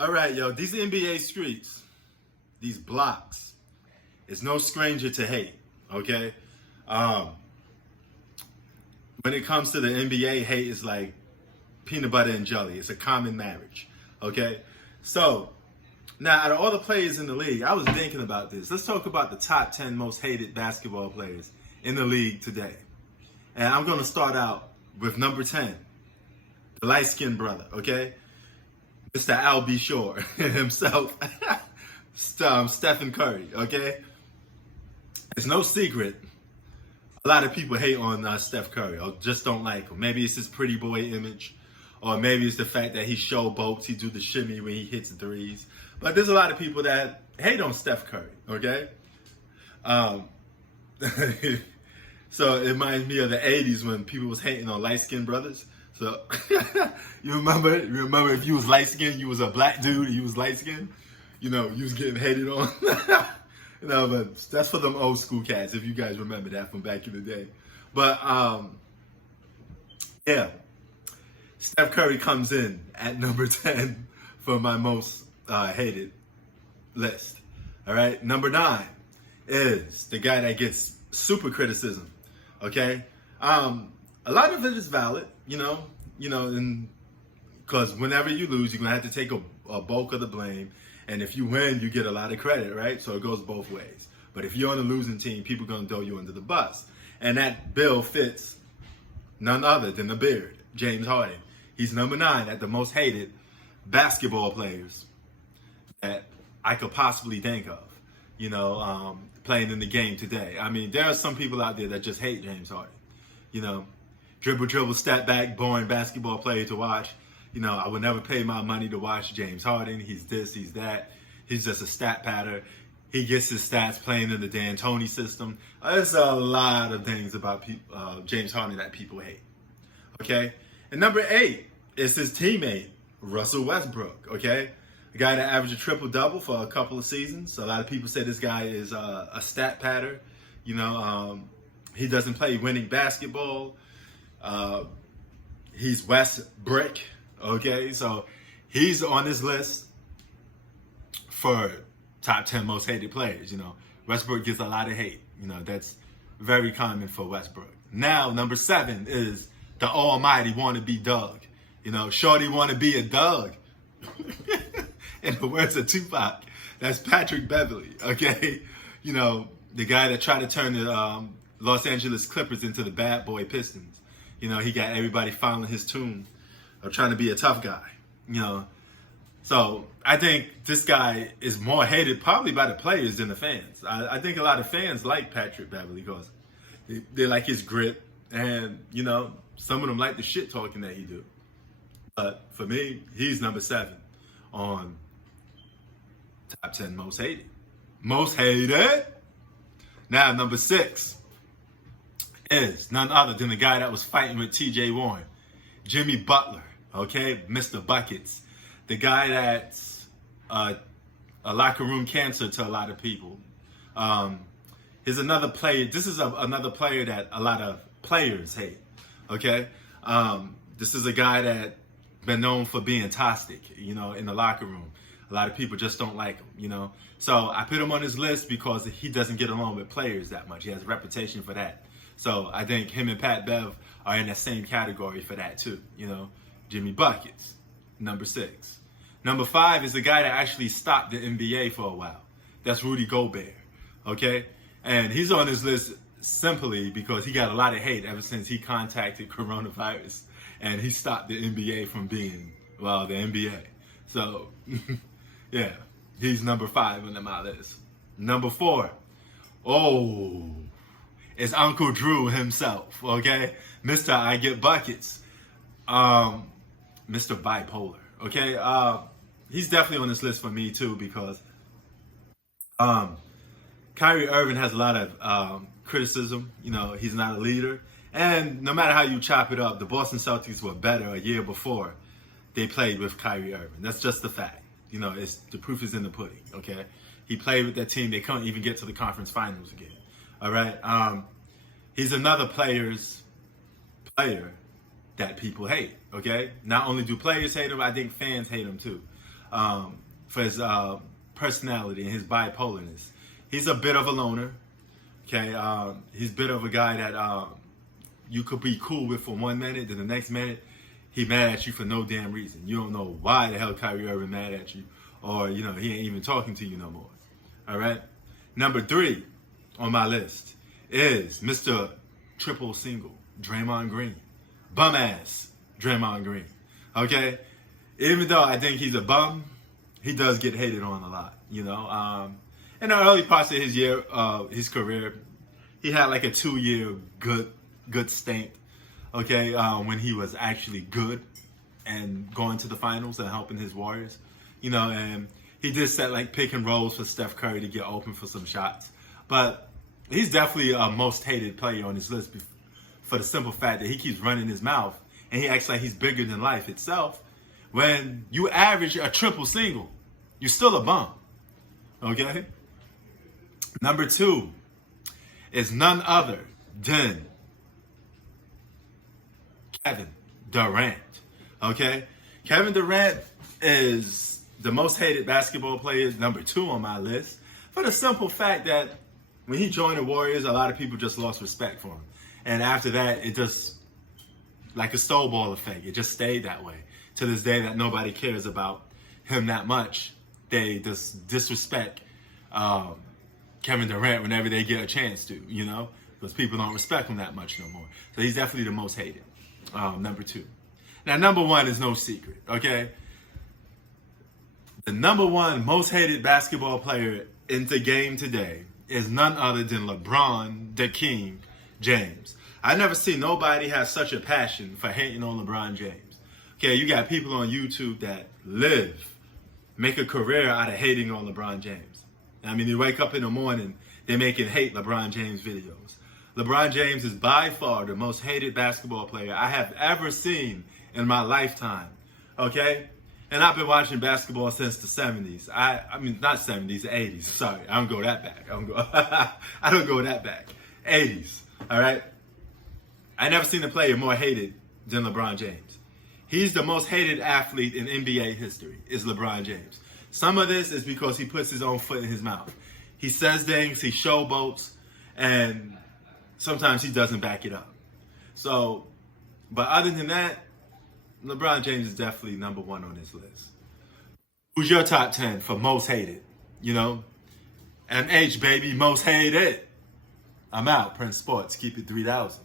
All right, yo, these NBA streets, these blocks, it's no stranger to hate, okay? When it comes to the NBA, hate is like peanut butter and jelly. It's a common marriage, okay? So, now, out of all the players in the league, I was thinking about this. Let's talk about the top 10 most hated basketball players in the league today. And I'm going to start out with number 10, the light-skinned brother, okay? Mr. Al B. Shore himself, Stephen Curry, okay? It's no secret. A lot of people hate on Steph Curry or just don't like him. Maybe it's his pretty boy image, or maybe it's the fact that he showboats, he do the shimmy when he hits threes. But there's a lot of people that hate on Steph Curry, okay? So it reminds me of the 80s when people was hating on light-skinned brothers. So you remember if you was light-skinned, you was a black dude, you was light-skinned, you was getting hated on. But that's for them old school cats, if you guys remember that from back in the day. But yeah, Steph Curry comes in at number 10 for my most hated list. All right, number 9 is the guy that gets super criticism. Okay, a lot of it is valid, and because whenever you lose, you're gonna have to take a bulk of the blame, and if you win, you get a lot of credit, right? So it goes both ways. But if you're on a losing team, people are gonna throw you under the bus, and that bill fits none other than the beard, James Harden. He's number 9 at the most hated basketball players that I could possibly think of, playing in the game today. I mean, there are some people out there that just hate James Harden. Dribble, step back, boring basketball player to watch. I would never pay my money to watch James Harden. He's this, he's that. He's just a stat patter. He gets his stats playing in the D'Antoni system. There's a lot of things about James Harden that people hate. Okay? And number 8 is his teammate, Russell Westbrook. Okay? A guy that averaged a triple-double for a couple of seasons. So a lot of people say this guy is a stat patter. He doesn't play winning basketball. He's Westbrook. Okay, so he's on this list for top 10 most hated players. Westbrook gets a lot of hate. That's very common for Westbrook. Now, number 7 is the almighty wannabe Doug. Shorty wanna be a Doug. In the words of Tupac, that's Patrick Beverly, okay? The guy that tried to turn the Los Angeles Clippers into the bad boy Pistons. He got everybody following his tune of trying to be a tough guy, So I think this guy is more hated probably by the players than the fans. I think a lot of fans like Patrick Beverly because they like his grit and, some of them like the shit talking that he do. But for me, he's number 7 on top 10 most hated. Most hated. Now, number 6 is none other than the guy that was fighting with TJ Warren, Jimmy Butler, okay? Mr. Buckets. The guy that's a locker room cancer to a lot of people. He's another player. This is another player that a lot of players hate, okay? This is a guy that been known for being toxic, in the locker room. A lot of people just don't like him, So I put him on this list because he doesn't get along with players that much. He has a reputation for that. So I think him and Pat Bev are in that same category for that too, Jimmy Buckets, number 6. Number 5 is the guy that actually stopped the NBA for a while. That's Rudy Gobert, okay? And he's on this list simply because he got a lot of hate ever since he contacted coronavirus. And he stopped the NBA from being, the NBA. So, yeah, he's number 5 on my list. Number 4, it's Uncle Drew himself, okay? Mr. I Get Buckets. Mr. Bipolar, okay? He's definitely on this list for me, too, because Kyrie Irving has a lot of criticism. He's not a leader. And no matter how you chop it up, the Boston Celtics were better a year before they played with Kyrie Irving. That's just the fact. It's the proof is in the pudding, okay? He played with that team. They couldn't even get to the conference finals again, all right? He's another player that people hate, okay? Not only do players hate him, I think fans hate him too. for his personality and his bipolarness. He's a bit of a loner. Okay, he's a bit of a guy that you could be cool with for 1 minute, then the next minute he mad at you for no damn reason. You don't know why the hell Kyrie Irving mad at you, or he ain't even talking to you no more. All right. Number 3 on my list is Mr. Triple Single, Draymond Green, bum ass Draymond Green. Okay, even though I think he's a bum, he does get hated on a lot. In the early parts of his career, he had like a 2-year good stint. Okay, when he was actually good and going to the finals and helping his Warriors, and he did set like pick and rolls for Steph Curry to get open for some shots. But he's definitely a most hated player on his list for the simple fact that he keeps running his mouth and he acts like he's bigger than life itself. When you average a triple single, you're still a bum. Okay? Number 2 is none other than Kevin Durant. Okay? Kevin Durant is the most hated basketball player, number 2 on my list, for the simple fact that when he joined the Warriors, a lot of people just lost respect for him. And after that, it just, like a snowball effect, it just stayed that way. To this day, that nobody cares about him that much. They just disrespect Kevin Durant whenever they get a chance to, because people don't respect him that much no more. So he's definitely the most hated, number 2. Now, number 1 is no secret, okay? The number 1 most hated basketball player in the game today is none other than LeBron the King James. I never seen nobody have such a passion for hating on LeBron James. Okay, you got people on YouTube that make a career out of hating on LeBron James. I mean, they wake up in the morning, they make it hate LeBron James videos. LeBron James is by far the most hated basketball player I have ever seen in my lifetime. Okay? And I've been watching basketball since the 70s. I mean, not 70s, the 80s. Sorry, I don't go that back. I don't go that back. 80s, all right? I never seen a player more hated than LeBron James. He's the most hated athlete in NBA history, is LeBron James. Some of this is because he puts his own foot in his mouth. He says things, he showboats, and sometimes he doesn't back it up. So, but other than that, LeBron James is definitely number 1 on this list. Who's your top 10 for most hated? MH, baby, most hated. I'm out. Prince Sports. Keep it 3000.